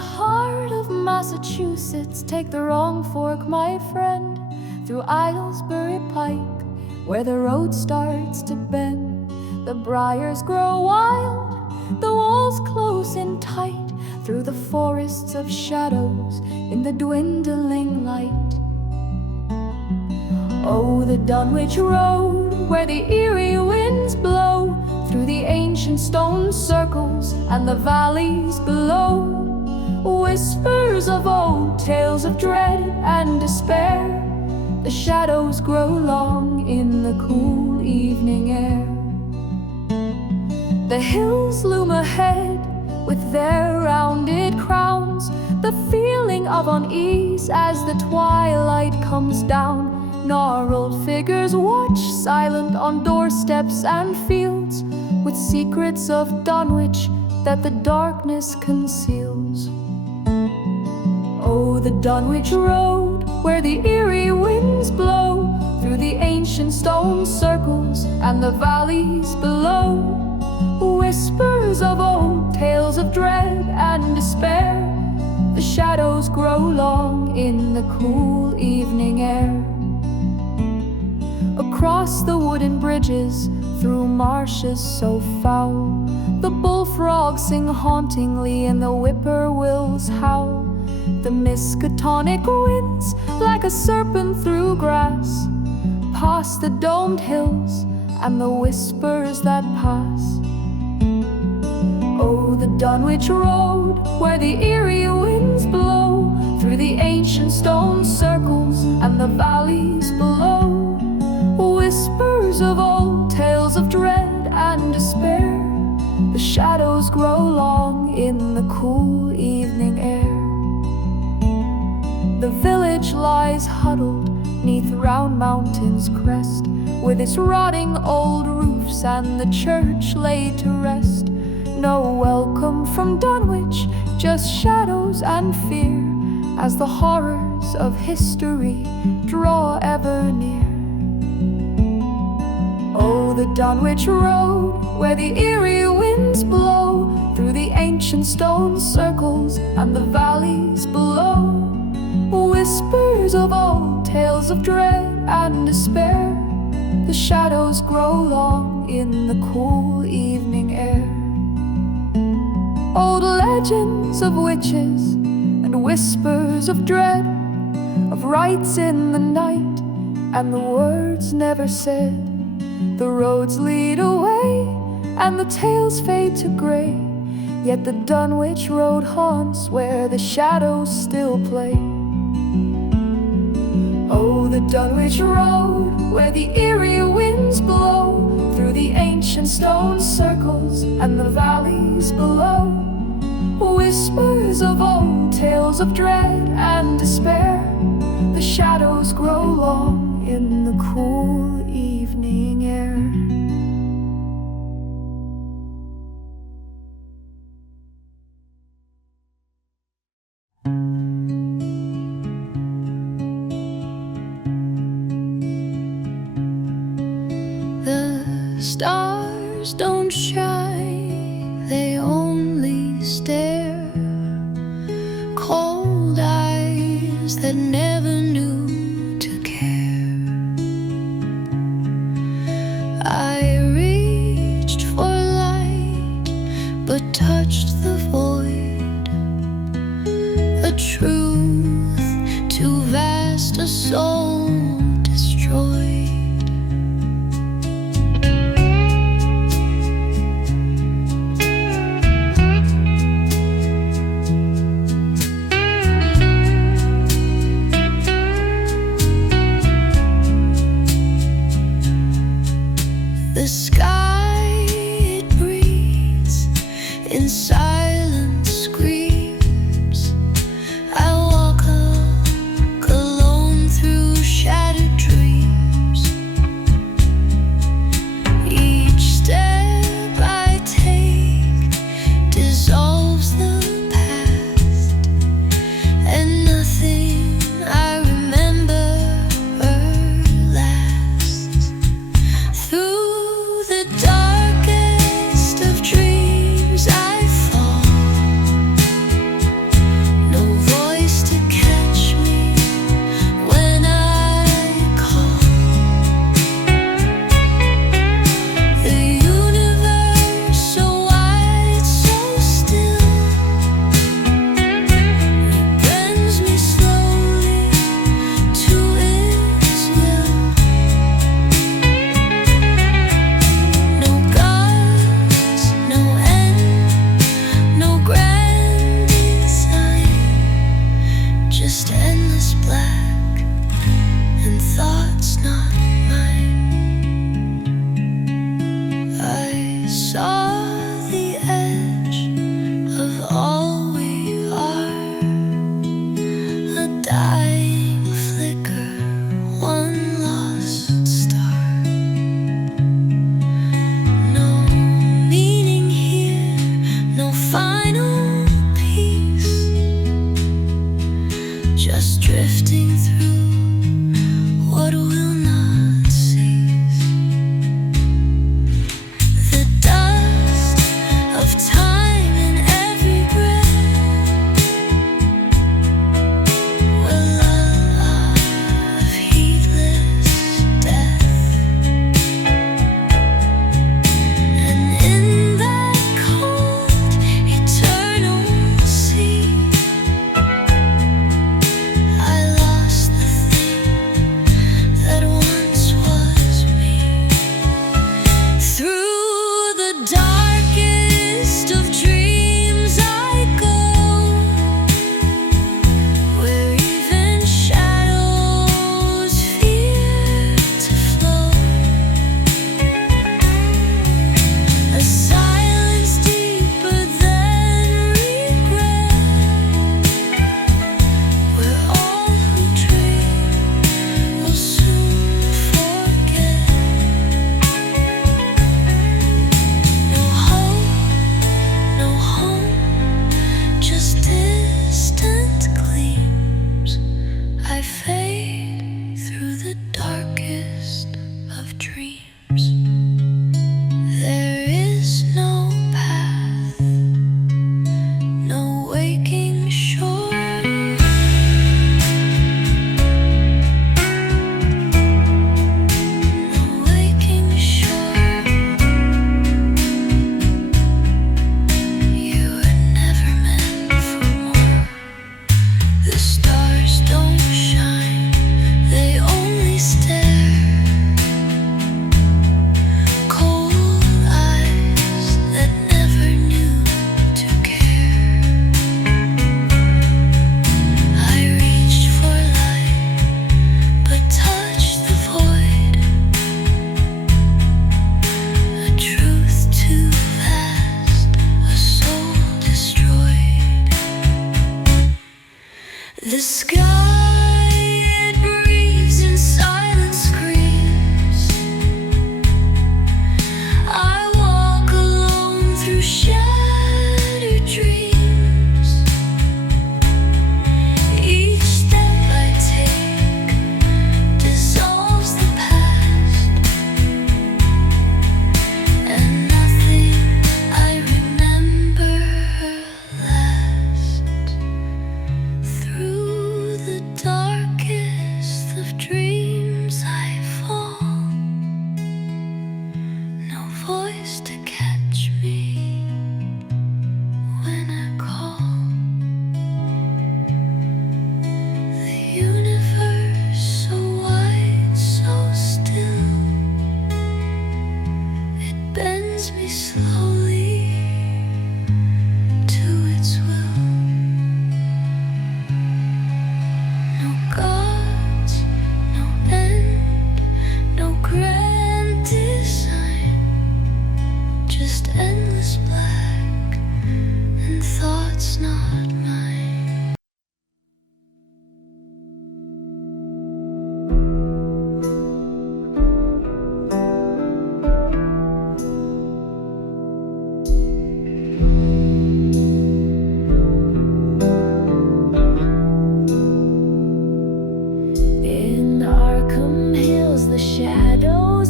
heart of Massachusetts, take the wrong fork, my friend, through Islesbury Pike, where the road starts to bend. The briars grow wild, the walls close in tight, through the forests of shadows in the dwindling light. Oh, the Dunwich Road, where the eerie winds blow, through the ancient stone circles and the valleys below. Whispers of old, tales of dread and despair, the shadows grow long in the cool evening air. The hills loom ahead with their rounded crowns, the feeling of unease as the twilight comes down. Gnarled figures watch silent on doorsteps and fields, with secrets of Dunwich that the darkness conceals. Oh, the Dunwich Road, where the eerie winds blow, through the ancient stone circles and the valleys below. Whispers of old, tales of dread and despair, the shadows grow long in the cool evening air. Across the wooden bridges, through marshes so foul, the bullfrogs sing hauntingly and the whippoorwills howl. The miskatonic winds, like a serpent through grass, past the domed hills and the whispers that pass. Oh, the Dunwich Road, where the eerie winds blow, through the ancient stone circles and the valleys below. Whispers of old, tales of dread and despair, the shadows grow long in the cool evening air. The village lies huddled 'neath round mountain's crest, with its rotting old roofs and the church laid to rest. No welcome from Dunwich, just shadows and fear, as the horrors of history draw ever near. Oh, the Dunwich Road, where the eerie winds blow, through the ancient stone circles and the valleys below. Whispers of old, tales of dread and despair, the shadows grow long in the cool evening air. Old legends of witches and whispers of dread, of rites in the night and the words never said. The roads lead away and the tales fade to gray, yet the Dunwich Road haunts where the shadows still play. Oh, the Dunwich Road, where the eerie winds blow, through the ancient stone circles and the valleys below. Whispers of old, tales of dread and despair, the shadows grow long in the cool evening air. The stars don't shine, they only stare. Cold eyes that never knew to care. I reached for light, but touched the void. A truth too vast, a soul destroyed.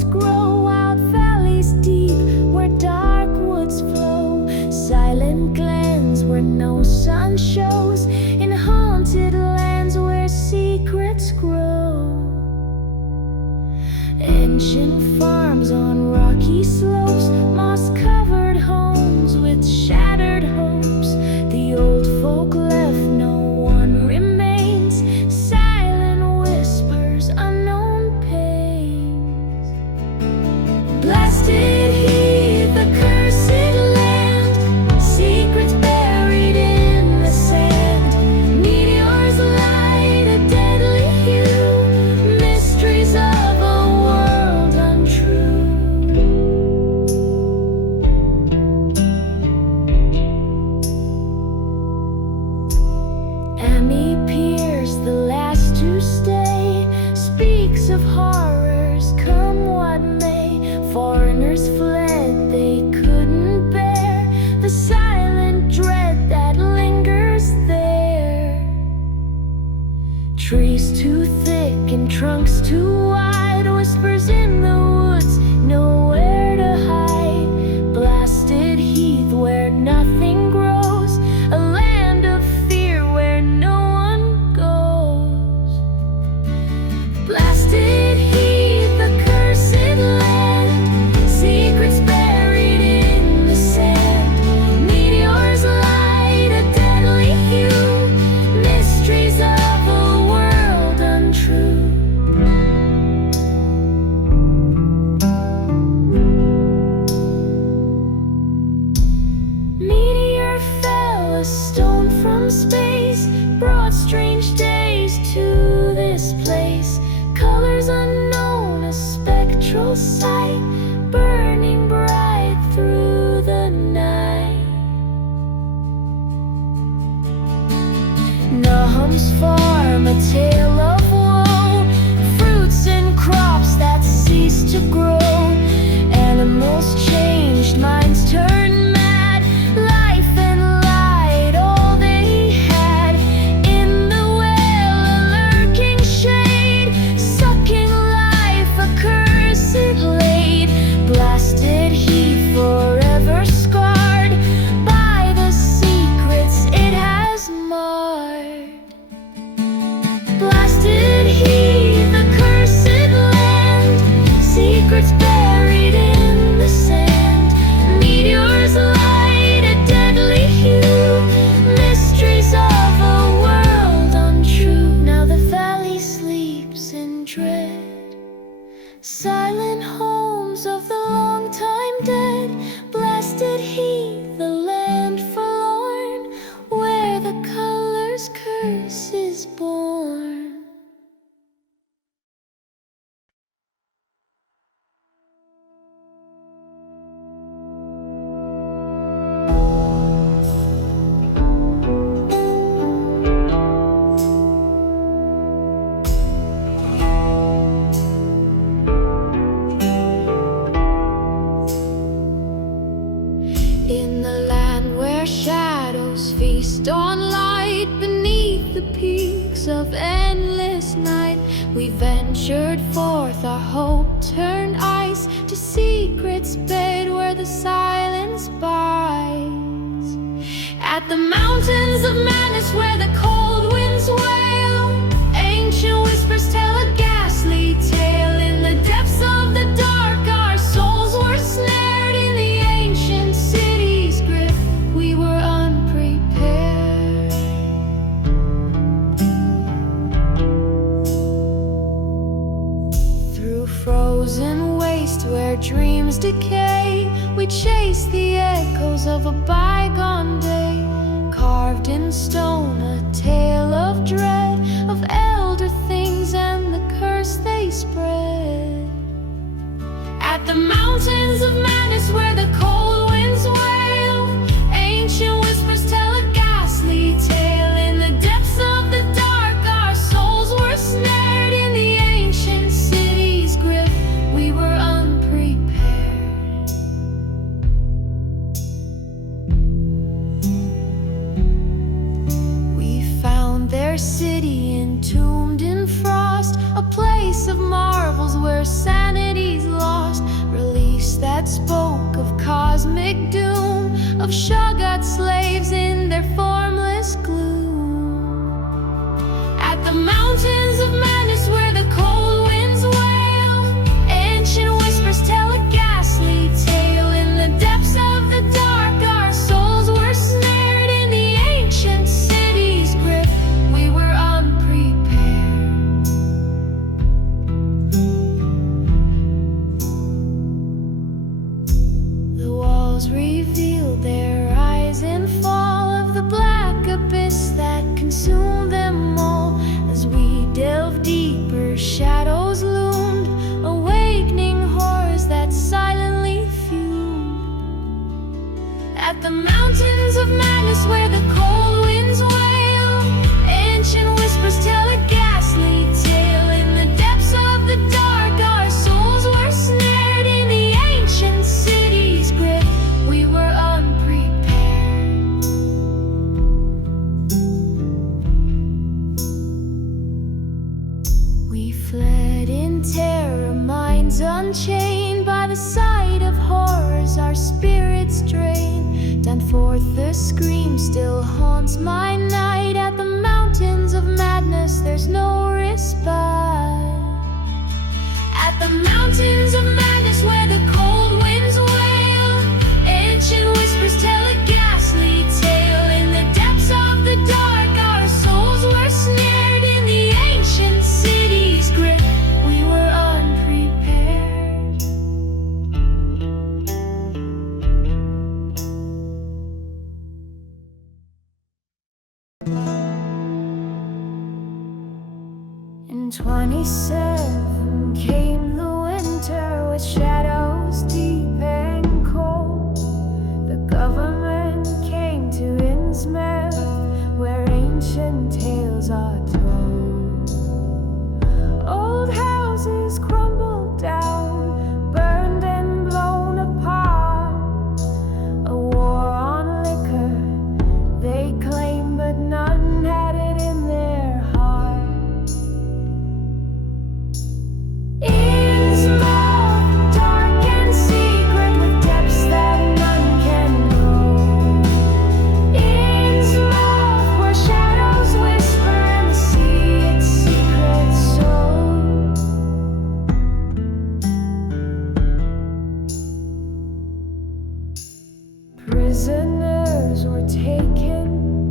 shadows grow, out valleys deep where dark woods flow, silent glens where no sun shows, in haunted lands where secrets grow. Ancient farms on rocky slopes, moss-covered homes with shattered hopes. The old folk left, no one remains. Silent whispers, unknown pains. Blasted heath, the cursed land, secrets buried in the sand. Meteors light a deadly hue, mysteries of a world untrue. Amy Pierce, the last to stay, speaks of horrors, come what may. Foreigners fled, they couldn't bear the silent dread that lingers there. Trees too thick and trunks too wide, whispers in the woods, nowhere to hide. Blasted heath where nothing grows, a land of fear where no one goes. Blasted heath, the cursed land, secrets buried in the sand. Meteors light a deadly hue, mysteries of a world untrue. Meteor fell, a stone from space, brought strange days to this place. Colors unknown, a spectral sight, burning bright through the night. Nahum's farm, a tale of woe, fruits and crops that ceased to grow. Animals changed, minds turned mad, life and light, all they had. In the well, a lurking shade, sucking life, a cursed blade. Blasted heath, forever scarred by the secrets it has marred. Blasted heath, the cursed land, secrets buried in the sand. Meteors light a deadly hue, mysteries of a world untrue. Now the valley sleeps in dread, silent homes of the long time dead. Blasted heath, the land forlorn, where the color's curse is born. In the land where shadows feast on light, beneath the peaks of endless night, we ventured forth, our hope turned ice, to secrets bed where the silence bites. At the mountains of madness where the cold winds wail, ancient whispers tell a ghastly tale. In the depths of the dark, our souls were snared in the ancient city's grip. We were unprepared. Through frozen waste where dreams decay, we chase the echoes of a bygone day. Carved in stone, a tale of dread, of elder things and the curse they spread. At the mountains of madness where the cold winds wail, ancient whispers tell a ghastly tale. In the depths of the dark, our souls were snared in the ancient city's grip. We were unprepared. We found their city entombed in frost, a place of marvels where sanity's lost. of Shoggoth slaves in their formless gloom. At the mountains of madness where the cold winds wail, ancient whispers tell a ghastly tale. In the depths of the dark, our souls were snared in the ancient city's grip. We were unprepared. The walls revealed their rise and fall of the black abyss that consumed them all. As we delved deeper, shadows loomed, awakening horrors that silently fumed. At the mountains of madness where the cold winds wail, ancient whispers tell a ghastly tale. In the depths of the dark, our souls were snared in the ancient city's grip. We were unprepared. We fled in terror, minds unchained by the sight of horrors, our spirits drained. Down forth the scream still haunts my night. At the mountains of madness there's no respite. At the mountains of madness where the cold winds wail, ancient whispers tell a ghastly tale. In the depths of the dark, our souls were snared in the ancient city's grip. We were unprepared. In 27 came the winter with shadows deep and cold. The government came to Innsmouth, where ancient tales are told. Old houses crumbled down, burned and blown apart. A war on liquor they claimed, but none had it in their heart. Innsmouth, dark and secret, with depths that none can know. Innsmouth, where shadows whisper and the sea its secret soul. Prisoners were taken,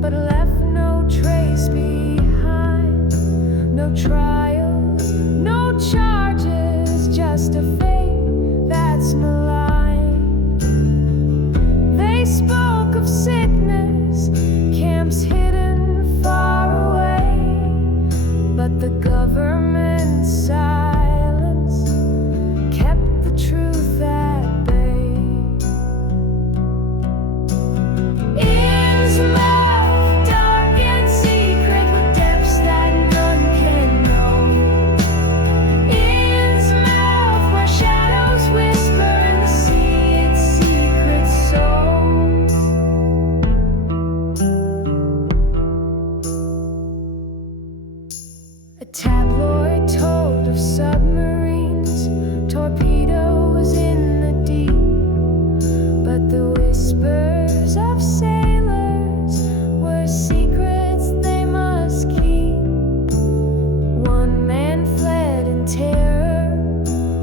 but left no trace behind. No trials, no charges, just a fate that's maligned. They spoke of sickness, camps hidden far away, but the government's silence kept the truth at bay. Innsmouth, dark and secret, with depths that none can know. Innsmouth, where shadows whisper and the sea its secret soul. A tabloid told of submarines, torpedoes in the deep, but the whispers of sailors were secrets they must keep. One man fled in terror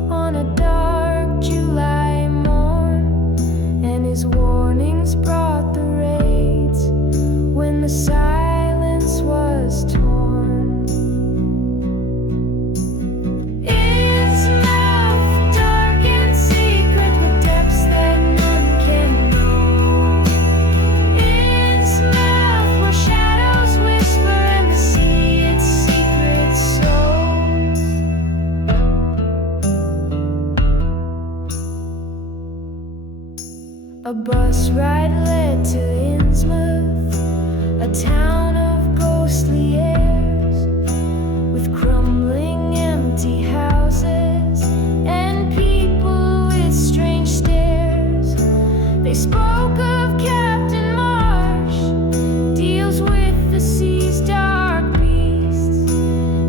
on a dark July morn, and his warnings brought the raids when the silence was torn. Innsmouth, dark and secret, with depths that none can know. Innsmouth, where shadows whisper and the sea its secret soul. A bus ride led to Innsmouth, a town of ghostly airs, with crumbling empty houses and people with strange stares. They spoke of Captain Marsh, deals with the sea's dark beasts,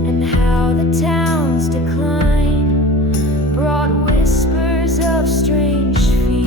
and how the town's decline brought whispers of strange feasts.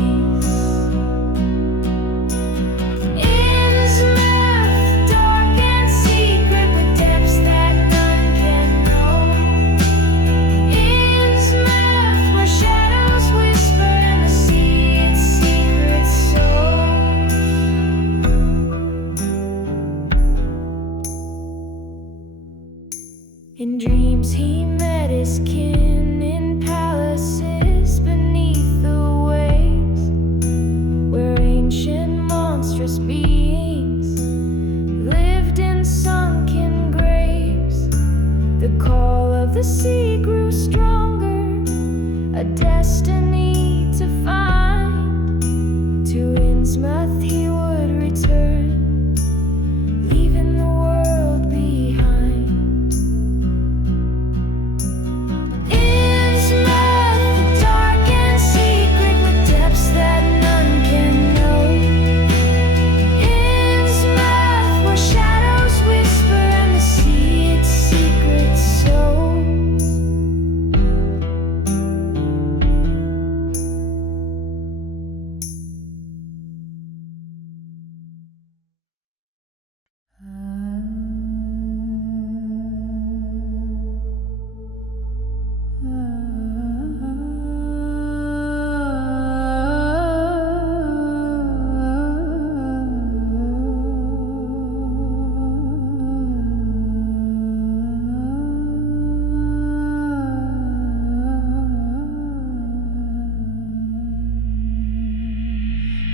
destiny to find. To Innsmouth he would return, leaving the world behind. Innsmouth, dark and secret, with depths that none can know. Innsmouth, where shadows whisper and the sea its secrets sow.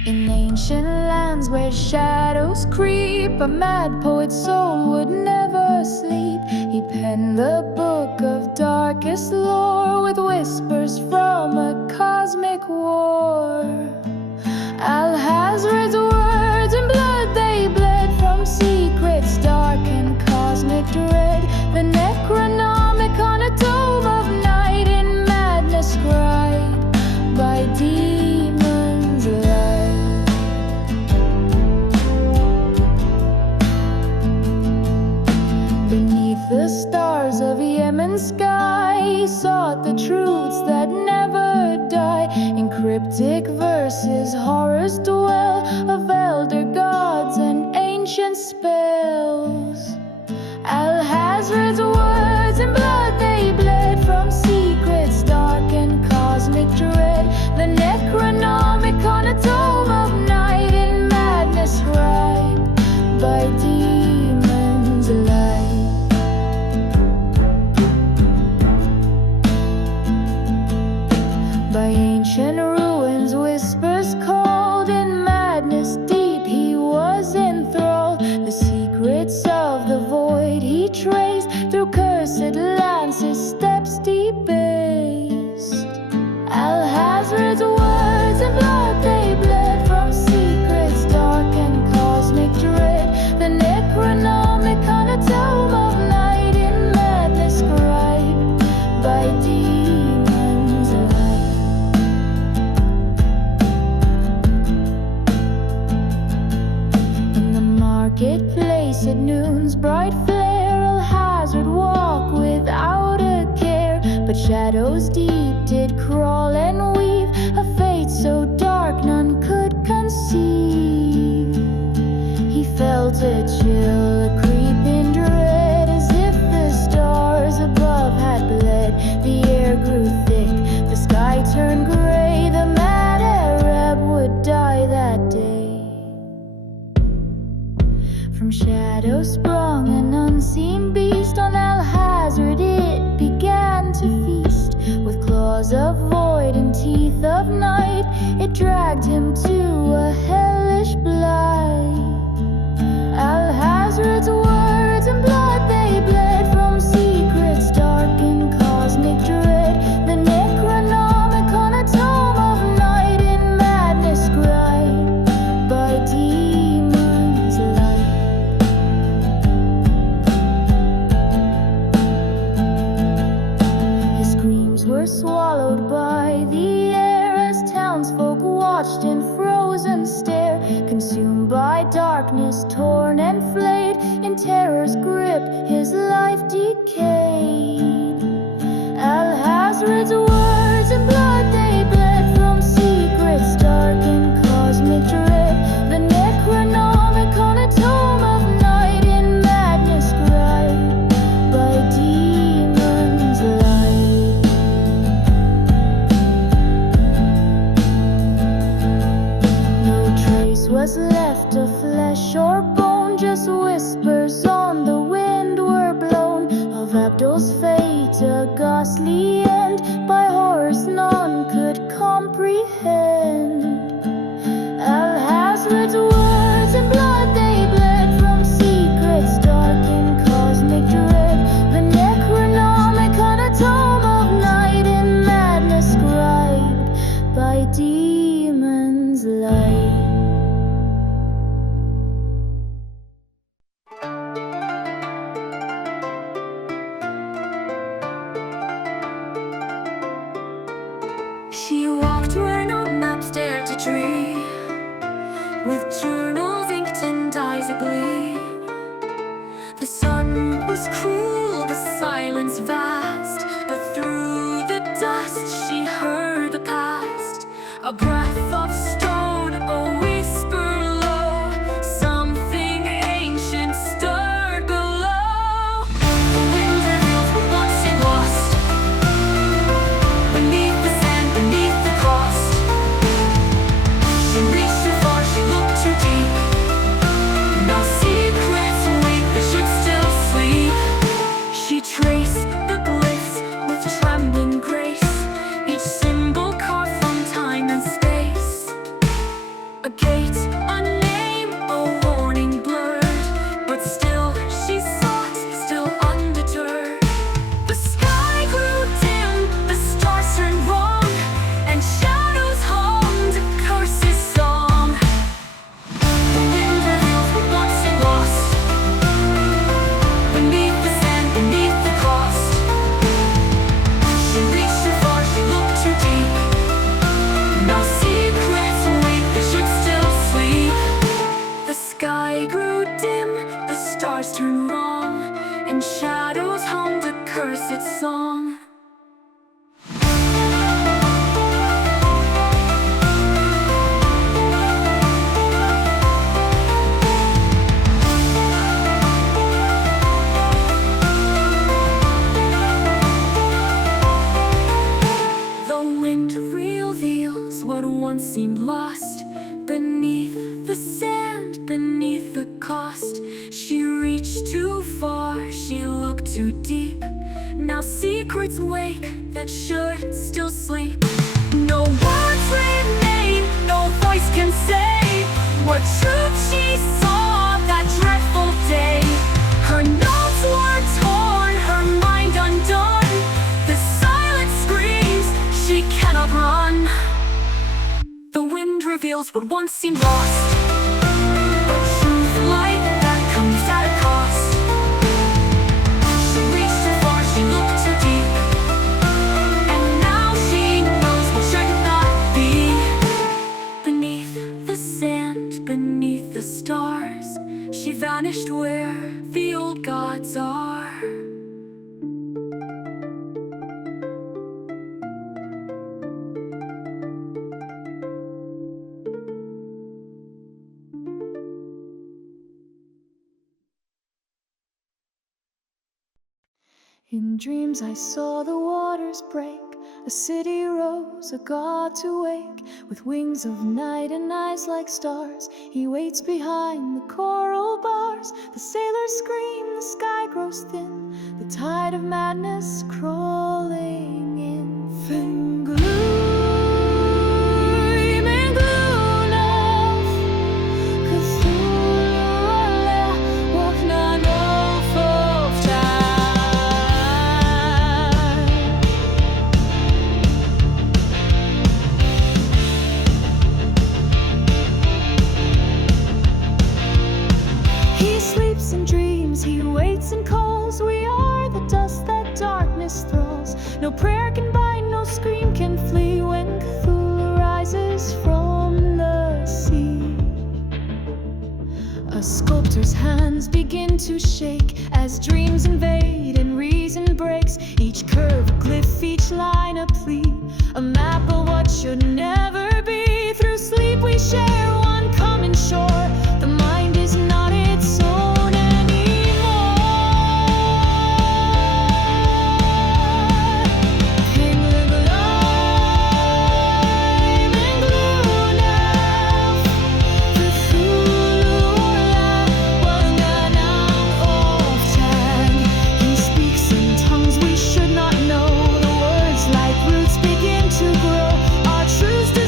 In ancient lands where shadows creep, a mad poet's soul would never sleep. He penned the book of darkest lore, with whispers from a cosmic war. Alhazred's words in blood they bled, from secrets dark and cosmic dread. The Necronomicon, a tome of night, in madness scribed by demons light. Beneath the stars of Yemen's sky, he sought the truths that never die. In cryptic verses horrors dwell, of elder gods and ancient spells. Alhazred's words in blood they bled, from secrets dark and cosmic dread. The Necronomicon, a tome of night, in madness scribed by demons light. By ancient ruins whispers called, in madness deep he was enthralled. The secrets of the void he traced, through cursed lands his steps debased. Alhazred's words in blood they bled, from secrets dark and cosmic dread. The Necronomicon, a tome of night, in madness scribed by demons light. In the marketplace at noon's bright flare, Alhazred walked without a care. But shadows deep did crawl and weave, a fate so dark none could conceive. He felt a chill, a creeping dread, as if the stars above had bled. The air grew thick, the sky turned gray, the mad Arab would die that day. From shadows sprung an unseen beast, on Alhazred it began to feast. With claws of void and teeth of night, it dragged him to a hellish blight. Alhazred's words in blood they bled, from secrets dark and cosmic dread. The Necronomicon, a tome of night, in madness scribed by demons light. His screams were swallowed by the air, as townsfolk watched in frozen stare. Consumed by darkness, torn and flayed, in terror's grip his life decayed. Alhazred's words in blood they bled, from secrets dark and cosmic dread. The Necronomicon, a tome of night, in madness scribed by demons light. No trace was left of flesh or bone, just whispers on the wind were blown, of Abdul's fate, a ghastly end, by horrors none could comprehend. Alhazred's words in blood they bled, from secrets dark and cosmic dread. The Necronomicon, a tome of night, in madness scribed She walked where no maps dared to dream, with journals inked in dyes of glee. The sun was cruel, the silence vast, but through the dust she heard the past. A breath of stone, a whisper low, something ancient stirred below. The wind revealed what once seemed lost, beneath the sand, beneath the cost. She reached too far, she looked too deep. Now secrets awake that should still sleep. She traced the glyphs with trembling grace, each symbol carved from time and space. A gate, a name, a warning blurred, but still she sought, still undeterred. The sky grew dim, the stars turned wrong, and shadows hummed a curse's song. The wind revealed what once seemed lost, beneath the sand, beneath the cost. She reached too far, she looked too deep. Now secrets awake that should still sleep. The sky grew dim, the stars turned wrong, and shadows hummed a cursed song. The wind reveals what once seemed lost, beneath the sand, beneath the cost. She reached too far, she looked too deep. Now secrets wake that should still sleep. No words remain, no voice can say what truth she saw that dreadful day. Her notes were torn, her mind undone. The silence screams, she cannot run. The wind reveals what once seemed lost, but truth light that comes at a cost. She reached too far, she looked too deep, and now she knows what should not be. Beneath the sand, beneath the stars, she vanished where the old gods are. In dreams I saw the waters break, a city rose, a god to wake. With wings of night and eyes like stars, he waits behind the coral bars. The sailors scream, the sky grows thin, the tide of madness crawling in. He waits and calls, we are the dust that darkness thralls. No prayer can bind, no scream can flee when Cthulhu rises from the sea. A sculptor's hands begin to shake as dreams invade and reason breaks. Each curve a glyph, each line a plea, a map of what should never be. Through sleep we share one common shore, the mind is not its own. Choose to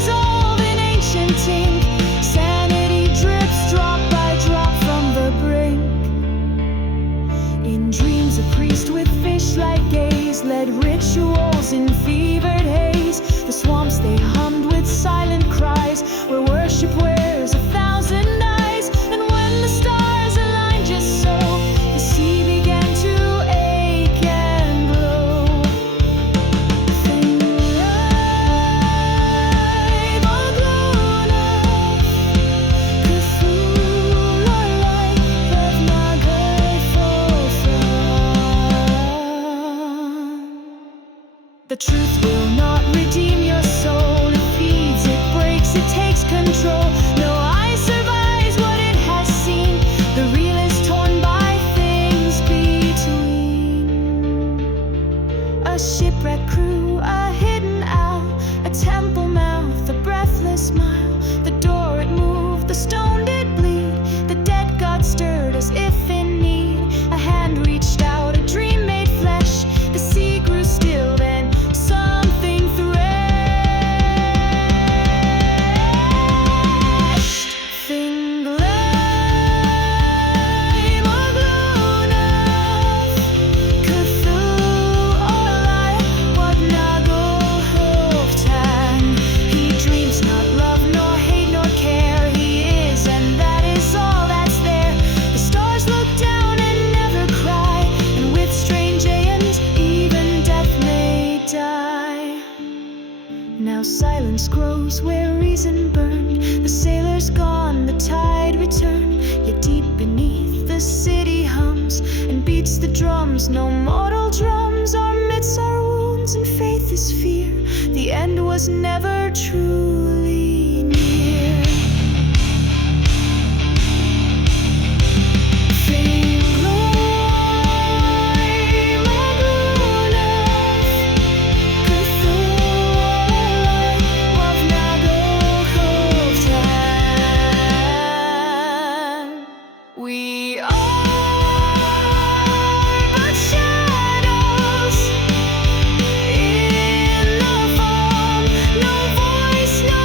truth will not redeem your soul. It feeds, it breaks, it takes control. No eye survives what it has seen. The real is torn by things between. A shipwrecked crew, a hidden owl, a temple mouth, a breathless smile. The door it moved, the stone did bleed. The dead god stirred as if in need. A hand reached out, a dream made flesh. The sea grew still, then something threshed. Thing blame or Luna, Cthulhu or lie. What Nagel Hoftan? He dreams not love nor hate nor care. He is, and that is all that's there. The stars look down and never cry, and with strange aeons, even death may die. Now silence grows where reason burned. The sailor's gone, the tide returned. Yet deep beneath the city hums and beats the drums. No mortal drums, our myths are wounds, and faith is fear. The end was never truly near. Fame, glory, Maguna, Cthulhu, of Nagel Hoftan. We are but shadows in the form. No voice, no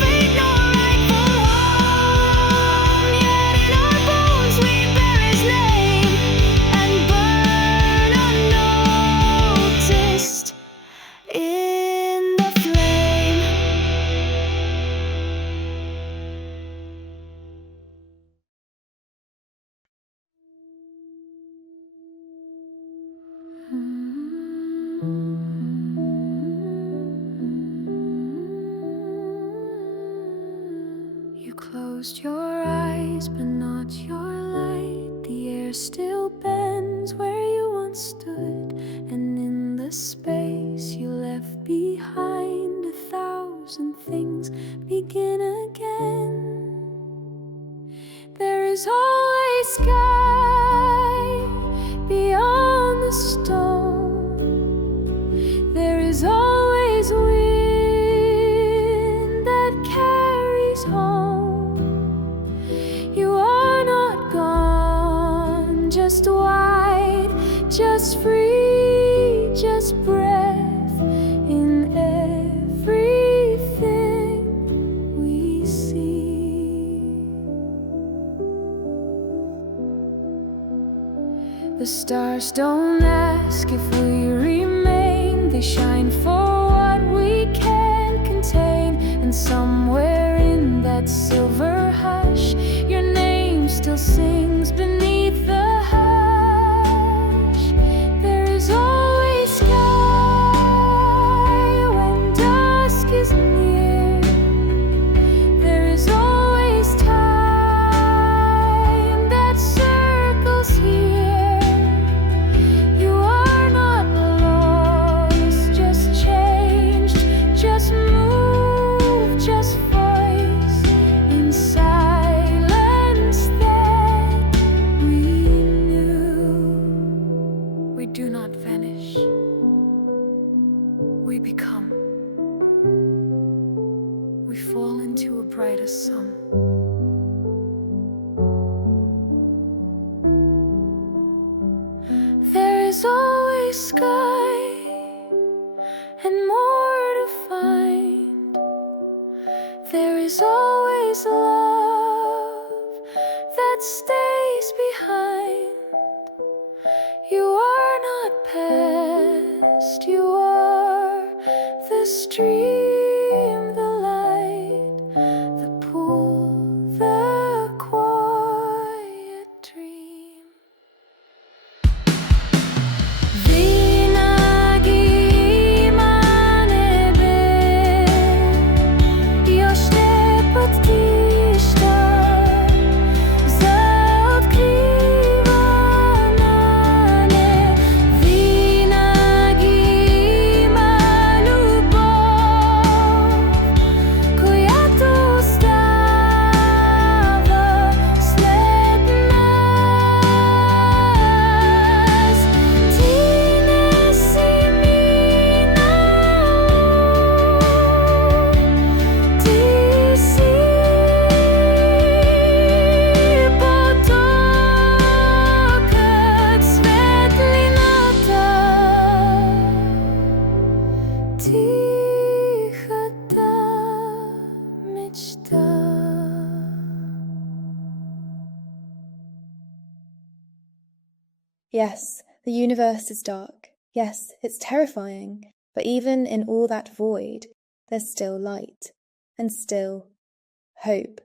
fate, no rightful home. Yet in our bones we bear his name and burn unnoticed in the flame. You closed your eyes, but not your light. The air still bends where you once stood, and in the space you left behind, 1,000 things begin again. There is always sky beyond the stone. There is always wind that carries home. You are not gone, just wide, just free, just breath in everything we see. The stars don't ask if we remain. They shine for what we can't contain. And somewhere in that silver hush, your name still sings beneath the hush. There is always sky when dusk is near. There is always time that circles here. You are not lost, just changed, just move, just voice in silence that we knew. We do not vanish, we become. We fall into a brighter sun. There is always sky and more to find. There is always love that stays behind. You are not past, you are the stream, the light, the pool, the quiet dream. Vinagi manebe, yoshte podkishta, zaodkrivanane. Vinagi Yes, the universe is dark. Yes, it's terrifying. But even in all that void, there's still light. And still hope.